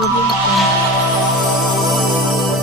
ကိုပြည့်တယ်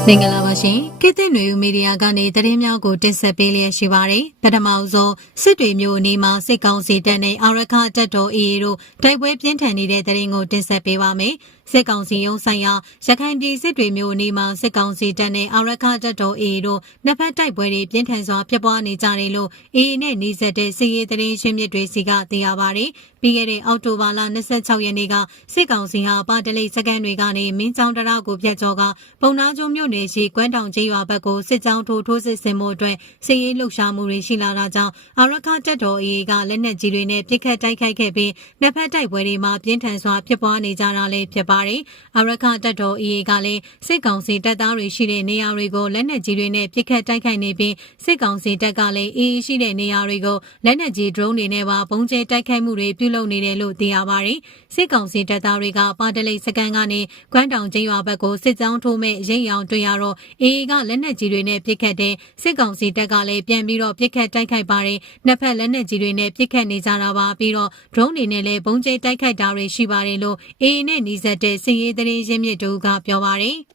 မင်္ဂလာပါ ရှင်ကိသင်နွေဦးမီဒီယာကနေသတင်းများကိုတင်ဆက်ပေးလျက်ရှိပါတယ်ပထမအဆုံးစစ်တွေမျိုးအနီးမှာစစ်ကောင်စီတပ်နဲ့အာရခတပ်တော် AA တို့တိုက်ပွဲပြင်းထန်နေတဲ့သတင်းကိုတင်ဆက်ပေးပါမယ်စစ်ကောင်စီရုံးဆိုင်ရာရခိုင်ပြည်စစ်တွေမျိုးအနီးမှာစစ်ကောင်စီတပ်နဲ့အာရခတပ်တော် AA တို့နှစ်ဖက်တိုက်ပွဲတွေပြင်းထန်စွာဖြစ်ပွားနေကြတယ်လို့ AA နဲ့နှီးဆက်တဲ့စစ်ရေးသတင်းရှင်းမြစ်တွေစီကသိရပါတယ်ပြီးခဲ့တဲ့အောက်တိုဘာလ26ရက်နေ့ကစစ်ကောင်စီဟာပါတလိပ်စကန်တွေကနေမင်းချောင်းတရကိုဖျက်ချောကပုံနာကျုံမြို့နယ်ရှိကွမ်းတောင်ကျေးရွာဘက်ကိုစစ်ကြောင်းထိုးထိုးစစ်ဆင်မှုအတွက်စစ်ရေးလှုပ်ရှားမှုတွေရှိလာတာကြောင့်အာရခတပ်တော် AA ကလက်နက်ကြီးတွေနဲ့ပစ်ခတ်တိုက်ခိုက်ခဲ့ပြီးနှစ်ဖက်တိုက်ပွဲတွေမှာပြင်းထန်စွာဖြစ်ပွားနေကြတာလည်းဖြစ်ပါတယ်။အာရခတပ်တော် AA ကလည်းစစ်ကောင်စီတပ်သားတွေရှိတဲ့နေရာတွေကိုလက်နက်ကြီးတွေနဲ့ပစ်ခတ်တိုက်ခိုက်နေပြီးစစ်ကောင်စီတပ်ကလည်း AA ရှိတဲ့နေရာတွေကိုလက်နက်ကြီး drone တွေနဲ့ပါပုံကျဲတိုက်ခိုက်မှုတွေပြုလုပ်နေတယ်လို့သိရပါတယ်။စစ်ကောင်စီတပ်သားတွေကပါတလိပ်စကန်ကနေကွမ်းတောင်ကျေးရွာဘက်ကိုစစ်ကြောင်းထိုးမဲ့ရိတ်ရောင်တွေ့ရတော့ AA ကလက်နက်ကြီးတွေနဲ့ပစ်ခတ်တဲ့စစ်ကောင်စီတပ်ကလည်းပြန်ပြီးတော့ပစ်ခတ်တိုက်ခိုက်ပါတယ်။နှစ်ဖက်လက်နက်ကြီးတွေနဲ့ပစ်ခတ်နေကြတာပါပြီးတော့ drone တွေနဲ့လည်းပုံကျဲတိုက်ခိုက်တာတွေရှိပါတယ်လို့ AA နဲ့နှီးဆက်တဲ့စစ်ရေးသတင်းရင်းမြစ်တို့ကပြောပါတယ်။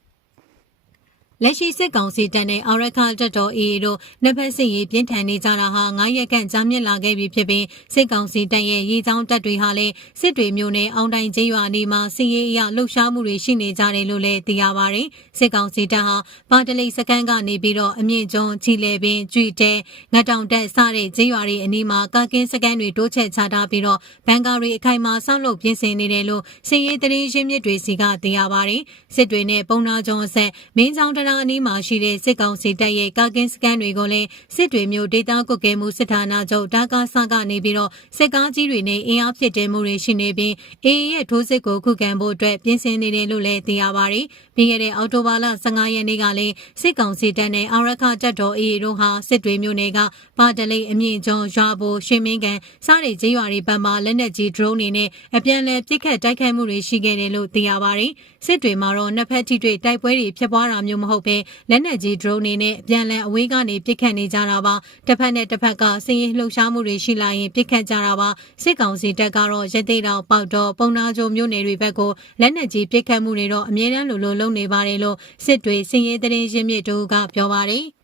လက်ရှိစစ်ကောင်စီတပ်နဲ့အာရခတပ်တော် AA တို့နှစ်ဖက်စစ်ရေးပြင်းထန်နေကြတာဟာ9ရက်ခန့်ကြာမြင့်လာခဲ့ပြီဖြစ်ပြီးစစ်ကောင်စီတပ်ရဲ့ရေးချောင်းတပ်တွေဟာလည်းစစ်တွေမျိုးနဲ့အောင်တိုင်ကျေးရွာနေမှာစစ်ရေးအရလှုပ်ရှားမှုတွေရှိနေကြတယ်လို့လည်းသိရပါတယ်။စစ်ကောင်စီတပ်ဟာပါတလိပ်စကန်ကနေပြီးတော့အမြင့်ကျွန်းချီလေပင်ကြွီတဲငတ်တောင်တက်စတဲ့ကျေးရွာတွေအနီးမှာကာကင်းစကန်တွေတိုးချဲ့ချထားပြီးတော့ဘန်ကာတွေအခိုင်အမာဆောက်လုပ်ပြင်ဆင်နေတယ်လို့စစ်ရေးသတင်းရင်းမြစ်တွေစီကသိရပါတယ်။စစ်တွေနဲ့ပုံနာကျွန်းအဆက်မင်းချောင်းတရာအနီးမှာရှိတဲ့စစ်ကောင်စီတပ်ရဲ့ကာကင်းစကန်တွေကိုလည်းစစ်တွေမျိုးဒေတာကွက်ကဲမှုစစ်ဌာနချုပ်ဒါကာဆာကနေပြီးတော့စစ်ကားကြီးတွေနဲ့အင်အားဖြစ်တဲ့မှုတွေရှိနေပြီးအေအေရဲ့ထိုးစစ်ကိုခုခံဖို့အတွက်ပြင်ဆင်နေတယ်လို့လည်းသိရပါတယ်။ ပြီးခဲ့တဲ့အောက်တိုဘာလ15ရက်နေ့ကလည်းစစ်ကောင်စီတပ်နဲ့အာရခတပ်တော်အေအေတို့ဟာစစ်တွေမျိုးနယ်ကပါတလိပ်အမြင့်ကျွန်းရွာဘိုရွှေမင်းကန်စတဲ့ကျေးရွာတွေဘက်မှလက်နက်ကြီး drone တွေနဲ့အပြန်အလှန်ပစ်ခတ်တိုက်ခိုက်မှုတွေရှိခဲ့တယ်လို့သိရပါတယ်။စစ်တွေမှာတော့နှစ်ဖက်ထိတွေ့တိုက်ပွဲတွေဖြစ်ပွားတာမျိုးမဟုတ်ဘဲလက်နက်ကြီး drone တွေနဲ့အပြန်အလှန်အဝေးကနေပစ်ခတ်နေကြတာပါ။တစ်ဖက်နဲ့တစ်ဖက်ကစည်ရင်လှုပ်ရှားမှုတွေရှိလာရင်ပစ်ခတ်ကြတာပါ။စစ်ကောင်စီတပ်ကတော့ရသေးတောင်ပေါက်တော့ပုံနာကြုံမျိုးနယ်တွေဘက်ကိုလက်နက်ကြီးပစ်ခတ်မှုတွေတော့အမြဲတမ်းလိုလိုလုပ်နေပါတယ်လို့စစ်တွေစည်ရင်သတင်းရင်းမြစ်တို့ကပြောပါတယ်။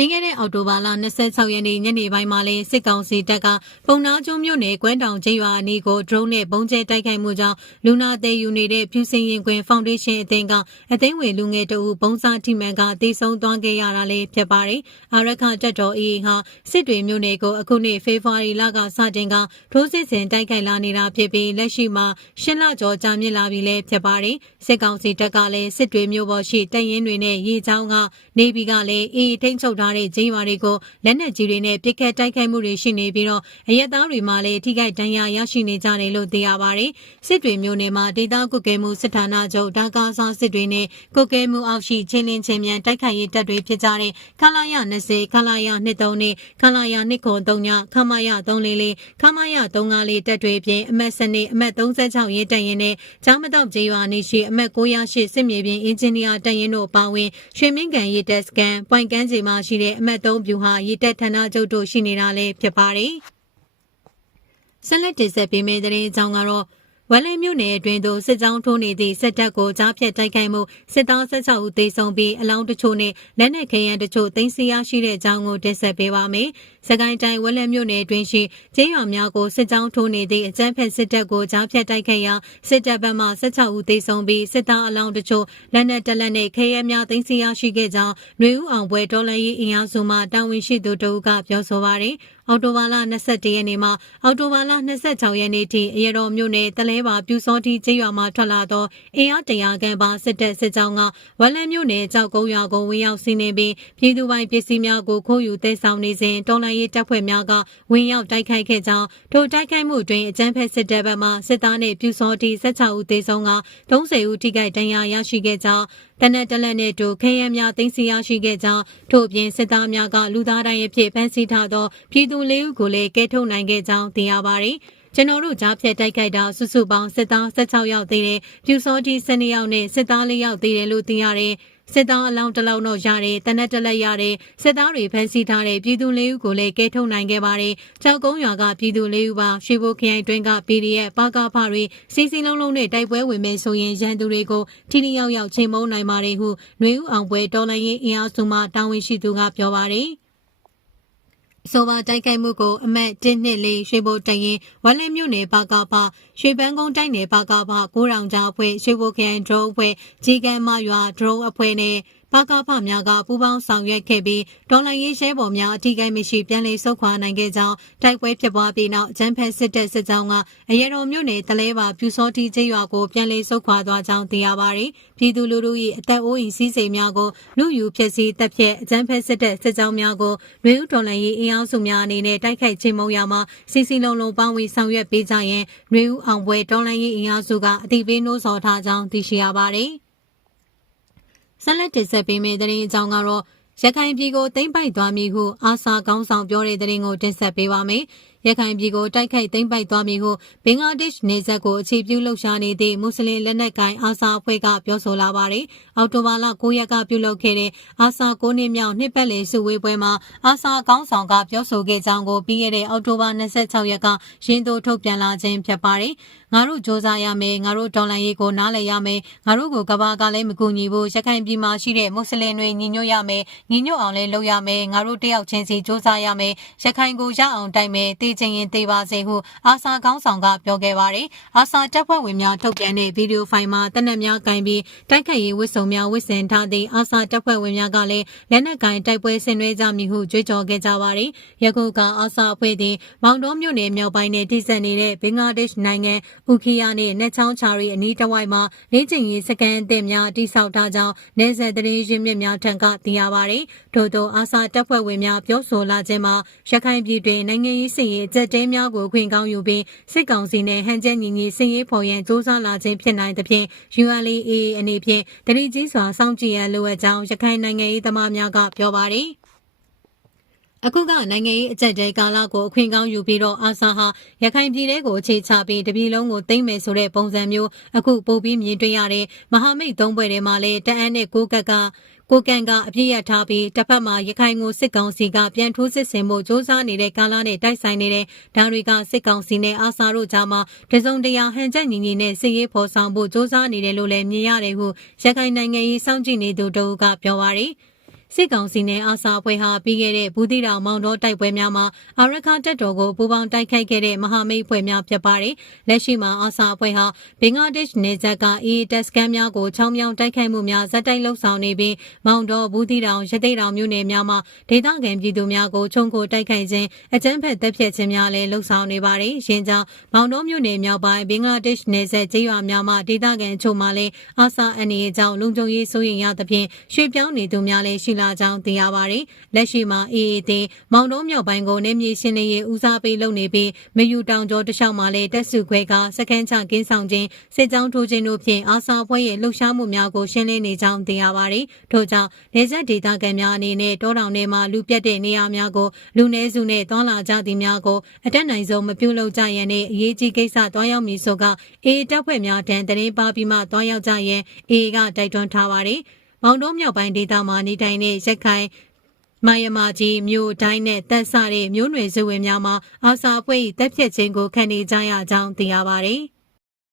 ပြီးခဲ့တဲ့အောက်တိုဘာလ26ရက်နေ့ညနေပိုင်းမှာလဲစစ်ကောင်စီတပ်ကပုံနာကျွန်းမြို့နယ်ကွမ်းတောင်ကျေးရွာအနီးကို drone နဲ့ပုံကျဲတိုက်ခိုက်မှုကြောင့်လူနာသေးယူနေတဲ့ဖြူစင်ရင်ကွင်ဖောင်ဒေးရှင်းအသင်းကအသိငွေလူငယ်တအူပုံစားထိမှန်ကတေဆုံးသွားခဲ့ရတာလည်းဖြစ်ပါတယ်။အာရခတပ်တော် AA ဟာစစ်တွေမြို့နယ်ကိုအခုနှစ်ဖေဖော်ဝါရီလကစတင်ကထိုးစစ်ဆင်တိုက်ခိုက်လာနေတာဖြစ်ပြီးလက်ရှိမှာရှင်းလကျော်ကြာမြင့်လာပြီလည်းဖြစ်ပါတယ်။စစ်ကောင်စီတပ်ကလည်းစစ်တွေမြို့ပေါ်ရှိတပ်ရင်းတွေနဲ့ရေချောင်းကနေပြည်ကလည်း AA ထိန်းချုပ်ထားတဲ့ဂျင်းရွာတွေကိုလက်နက်ကြီးတွေနဲ့ပစ်ခတ်တိုက်ခိုက်မှုတွေရှိနေပြီးတော့အရက်သားတွေမှလည်းထိခိုက်ဒဏ်ရာရရှိနေကြတယ်လို့သိရပါတယ်။စစ်တွေမျိုးနယ်မှာဒေသကုတ်ကဲမှုစစ်ဌာနချုပ်ဒါကာဆောင်စစ်တွေနဲ့ကုတ်ကဲမှုအောက်ရှိချင်းလင်းချင်းမြန်တိုက်ခိုက်ရေးတပ်တွေဖြစ်ကြတဲ့ခလာရ20ခလာရ23နဲ့ခလာရ203ညခမရ344ခမရ354တပ်တွေပြင်အမတ်စနစ်အမတ်36ရေးတပ်ရင်နဲ့ကြားမတော့ကျေးရွာနေရှိအမတ်908စစ်မြေပြင်အင်ဂျင်နီယာတပ်ရင်တို့ပါဝင်ရွှေမင်းကန်ရေးတပ်စကန်ပွိုင်ကန်းစီမှာရှိတဲ့အမတ်3ဗျူဟာရေးတပ်ဌာနချုပ်တို့ရှိနေတာလည်းဖြစ်ပါတယ်။ဆက်လက်တင်ဆက်ပေးမယ့်သတင်းအကြောင်းကတော့ဝက်လဲမြို့နယ်အတွင်းသို့စစ်ကြောင်းထိုးနေသည့်စစ်တပ်ကိုကြားဖြတ်တိုက်ခိုက်မှုစစ်သား16ဦးသေဆုံးပြီးအလောင်းတချို့နဲ့လက်နက်ခဲယမ်းတချို့သိမ်းဆည်းရရှိတဲ့အကြောင်းကိုတင်ဆက်ပေးပါမယ်။ စကိုင်းတိုင်းဝက်လဲမြို့နယ်အတွင်းရှိကျေးရွာများကိုစစ်ကြောင်းထိုးနေသည့်အကြမ်းဖက်စစ်တပ်ကိုကြားဖြတ်တိုက်ခိုက်ရာစစ်တပ်ဘက်မှ16ဦးသေဆုံးပြီးစစ်သားအလောင်းတချို့လက်နက်တလက်နဲ့ခဲယမ်းများသိမ်းဆည်းရရှိခဲ့ကြောင်းຫນွေဦးအောင်ပွဲတော်လှန်ရေးအင်အားစုမှတာဝန်ရှိသူတို့ကပြောဆိုပါရယ်အော်တိုဘာလ21ရက်နေ့မှအော်တိုဘာလ26ရက်နေ့ထိအရတော်မြို့နယ်တလဲပါပြူစောတိကျေးရွာမှထွက်လာသောအင်အားတရာခန့်ပါစစ်တပ်စစ်ကြောင်းကဝက်လက်မြို့နယ်ကြောက်ကုန်းရွာကိုဝင်ရောက်စီးနင်းပြီးပြည်သူပိုင်ပစ္စည်းများကိုခိုးယူသိမ်းဆောင်နေစဉ်တော်လှန်ရေးတပ်ဖွဲ့များကဝင်ရောက်တိုက်ခိုက်ခဲ့ကြောင်းထိုတိုက်ခိုက်မှုတွင်အကြမ်းဖက်စစ်တပ်ဘက်မှစစ်သားနှင့်ပြူစောတိ16ဦးသေဆုံးက30ဦးထိခိုက်ဒဏ်ရာရရှိခဲ့ကြောင်းတနက်တလက်နဲ့တူခရမ်းများတင်စီရရှိခဲ့ကြောင်းထို့အပြင်စစ်သားများကလူသားတိုင်းအဖြစ်ဖမ်းဆီးထားသောပြည်သူလေးဦးကိုလည်းကဲထုတ်နိုင်ခဲ့ကြောင်းသိရပါသည်ကျွန်တော်တို့ကြားဖြတ်တိုက်ခိုက်တာစုစုပေါင်းစစ်သား16ယောက်သေးတယ်ပြူစောတိ12ယောက်နဲ့စစ်သား4ယောက်သေးတယ်လို့သိရတယ် စစ်သားအလောင်းတစ်လောင်းတော့ရတယ်တနက်တစ်လက်ရတယ်စစ်သားတွေဖမ်းဆီးထားတဲ့ပြည်သူလေးဦးကိုလည်းကဲထုတ်နိုင်ခဲ့ပါတယ်ကြောက်ကုန်းရွာကပြည်သူလေးဦးပါရွှေဘိုခရိုင်တွင်းက PDF ပါကဖတွေစီစီလုံးလုံးနဲ့တိုက်ပွဲဝင်မယ်ဆိုရင်ရန်သူတွေကိုထိထိရောက်ရောက်ချိန်မုံနိုင်ပါတယ်ဟုຫນွေဦးအောင်ပွဲတော်လိုင်းရင်အင်အားစုမှတာဝန်ရှိသူကပြောပါတယ် ဆိုပါတိုက်ခိုက်မှုကိုအမတ်1နှစ်လေးရွှေဘိုတရင်ဝက်လက်မြို့နယ်ပါကပရွှေပန်းကုန်းတိုက်နယ်ပါကပကိုးရောင်ကြားအဖွဲ့ရွှေဘိုခရိုင်ဒရုန်းအဖွဲ့ကြီးကမ်းမရွာဒရုန်းအဖွဲ့နဲ့ ပါကဖများကပူးပေါင်းဆောင်ရွက်ခဲ့ပြီးဒေါ်လာရေးရှဲပေါ်များအထီးကိမရှိပြန်လည်ဆုတ်ခွာနိုင်ခဲ့ကြောင်းတိုက်ပွဲဖြစ်ပွားပြီးနောက်ဂျမ်ဖက်စစ်တပ်စစ်ကြောင်းကအရေတော်မြို့နယ်တလဲပါပြူစောတီကျေးရွာကိုပြန်လည်ဆုတ်ခွာသွားကြောင်းသိရပါတယ်။ပြည်သူလူထု၏အသက်အိုးအိမ်စည်းစိမ်များကိုလူယူဖြစ်စည်းတပ်ဖြတ်ဂျမ်ဖက်စစ်တပ်စစ်ကြောင်းများကိုလူဦးဒေါ်လာရေးအင်အားစုများအနေနဲ့တိုက်ခိုက်ခြင်းမုံရမှာစီစီလုံးလုံးပေါင်းဝေဆောင်ရွက်ပေးကြရင်လူဦးအောင်ပွဲဒေါ်လာရေးအင်အားစုကအတိပေးနှိုးဆော်ထားကြောင်းသိရှိရပါတယ်။ ဆက်လက်တင်ဆက်ပေးမယ့်သတင်းအကြောင်းကတော့ရခိုင်ပြည်ကိုသိမ်းပိုက်သွားမည်ဟုအာဆာကောင်းဆောင်ပြောတဲ့သတင်းကိုတင်ဆက်ပေးပါမယ်။ရခိုင်ပြည်ကိုတိုက်ခိုက်သိမ်းပိုက်သွားမည်ဟုဘင်္ဂလားဒေ့ရှ်နေဆက်ကိုအခြေပြုလှုပ်ရှားနေသည့်မွတ်စလင်လက်နက်ကိုင်အာဆာအဖွဲ့ကပြောဆိုလာပါတယ်။အော်တိုဘာလ9ရက်ကပြုလုပ်ခဲ့တဲ့အာဆာ9နှစ်မြောက်နှစ်ပတ်လည်စုဝေးပွဲမှာအာဆာကောင်းဆောင်ကပြောဆိုခဲ့ကြောင်းကိုပြီးခဲ့တဲ့အောက်တိုဘာ26ရက်ကရင်းသိုးထုတ်ပြန်လာခြင်းဖြစ်ပါတယ်။ငါတို့စ조사ရမယ်ငါတို့ဒေါ်လာရေးကိုနားလည်ရမယ်ငါတို့ကိုကဘာကလည်းမကူညီဘူးရခိုင်ပြည်မှာရှိတဲ့မွတ်စလင်တွေညီညွတ်ရမယ်ညီညွတ်အောင်လည်းလုပ်ရမယ်ငါတို့တယောက်ချင်းစီစ조사ရမယ်ရခိုင်ကိုရအောင်တိုက်မယ်တည်ချင်ရင်တည်ပါစေဟုအာဆာကောင်းဆောင်ကပြောခဲ့ပါတယ်အာဆာတပ်ဖွဲ့ဝင်များထုတ်ပြန်တဲ့ဗီဒီယိုဖိုင်မှာတနက်များကင်ပြီးတိုက်ခိုက်ရေးဝစ်စုံများဝစ်ဆင်ထားသည့်အာဆာတပ်ဖွဲ့ဝင်များကလည်းလက်နက်ကင်တိုက်ပွဲဆင်နွှဲကြမည်ဟုကြွေးကြော်ခဲ့ကြပါတယ်ယခုကအာဆာအဖွဲ့သည်မောင်တော်မြို့နယ်မြောက်ပိုင်းနဲ့တည်ဆက်နေတဲ့ဘင်္ဂလားဒေ့ရှ်နိုင်ငံ ဥခီယာနဲ့နက်ချောင်းချာရီအနီးတစ်ဝိုက်မှာလေ့ကျင့်ရေးစကန်အသစ်များတိစောက်ထားကြောင်းနေဆက်တရင်ရင်းမြစ်များထံကသိရပါဗျ။ထို့သောအာစာတပ်ဖွဲ့ဝင်များပြောဆိုလာခြင်းမှာရခိုင်ပြည်တွင်နိုင်ငံရေးစည်ရေးအကြက်တဲများကိုခွင့်ကောင်းယူပြီးစစ်ကောင်စီနဲ့ဟန်ချက်ညီညီစည်ရေးဖော်ရန်စ조사လာခြင်းဖြစ်နိုင်သဖြင့် ULA အနေဖြင့်တတိကြီးစွာစောင့်ကြည့်ရန်လိုအပ်ကြောင်းရခိုင်နိုင်ငံရေးသမားများကပြောပါရယ်။ အခုကနိုင်ငံရေးအကြက်တဲကာလကိုအခွင့်ကောင်းယူပြီးတော့အာဆာဟာရခိုင်ပြည်ထဲကိုအခြေချပြီးတပြည်လုံးကိုသိမ်းမယ်ဆိုတဲ့ပုံစံမျိုးအခုပို့ပြီးမြင်တွေ့ရတဲ့မဟာမိတ်သုံးဘွဲ့ထဲမှာလည်းတအန်းနဲ့ကိုကက်ကကိုကန်ကအပြည့်ရထားပြီးတစ်ဖက်မှာရခိုင်ကိုစစ်ကောင်စီကပြန်ထိုးစစ်ဆင်မှုစ조사နေတဲ့ကာလနဲ့တိုက်ဆိုင်နေတဲ့ဒါတွေကစစ်ကောင်စီနဲ့အာဆာတို့ကြားမှာတစုံတရာဟန်ချက်ညီညီနဲ့စစ်ရေးဖော်ဆောင်ဖို့စ조사နေတယ်လို့လည်းမြင်ရတယ်ဟုရခိုင်နိုင်ငံရေးစောင့်ကြည့်နေသူတို့ကပြောပါရယ် စစ်ကောင်စီနဲ့အာဆာအဖွဲ့ဟာပြီးခဲ့တဲ့ဘူးသီးတောင်မောင်တော်တိုက်ပွဲများမှာအာရခတပ်တော်ကိုပူးပေါင်းတိုက်ခိုက်ခဲ့တဲ့မဟာမိတ်ဖွဲ့များဖြစ်ပါတယ်။လက်ရှိမှာအာဆာအဖွဲ့ဟာဘင်္ဂလားဒေ့ရှ်နယ်စပ်ကအေးတက်စကန်များကိုချောင်းမြောင်းတိုက်ခိုက်မှုများဇက်တိုက်လှုပ်ဆောင်နေပြီးမောင်တော်ဘူးသီးတောင်ရသိတောင်မြို့နယ်များမှာဒေသခံပြည်သူများကိုချုံကိုတိုက်ခိုက်ခြင်းအကြမ်းဖက်တပ်ဖြတ်ခြင်းများလည်းလှုပ်ဆောင်နေပါတယ်။ရင်းကြောင့်မောင်တော်မြို့နယ်မြောက်ပိုင်းဘင်္ဂလားဒေ့ရှ်နယ်စပ်ကျေးရွာများမှာဒေသခံအချို့မှလည်းအာဆာအနေအကြောင်းလုံခြုံရေးစိုးရိမ်ရသဖြင့်ရွှေ့ပြောင်းနေသူများလည်းရှိလာကြောင်းသိရပါတယ်။လက်ရှိမှာအေးအေးတင်မောင်တုံးမြောက်ပိုင်းကိုနေမြေရှင်းလင်းရေးဦးစားပေးလုပ်နေပြီးမယူတောင်ကျော်တလျှောက်မှာလည်းတက်စုခွဲကစခန်းချကင်းဆောင်ခြင်းစစ်ကြောင်းထိုးခြင်းတို့ဖြင့်အာဆာဖွဲ့ရဲ့လှုပ်ရှားမှုများကိုရှင်းလင်းနေကြောင်းသိရပါတယ်။ထို့ကြောင့်နေဆက်ဒေသခံများအနေနဲ့တောတောင်ထဲမှာလူပြတ်တဲ့နေရာများကိုလူနည်းစုနဲ့တွန်းလာကြသည်များကိုအတက်နိုင်ဆုံးမပြုလုပ်ကြရန်နဲ့အရေးကြီးကိစ္စတွားရောက်မည်ဆိုကအေးတပ်ဖွဲ့များတန်းတရင်ပါပြီးမှတွားရောက်ကြရန်အေးကတိုက်တွန်းထားပါတယ်။ မောင်တုံးမြောက်ပိုင်းဒေသမှာနေထိုင်တဲ့ရက်ခိုင်မိုင်ယမာကြီးမြို့တိုင်းနဲ့တက်ဆတဲ့မြို့နယ်စုဝင်များမှာအာစာအဖွဲ့၏တက်ဖြတ်ခြင်းကိုခံနေကြရကြောင်းသိရပါတယ်။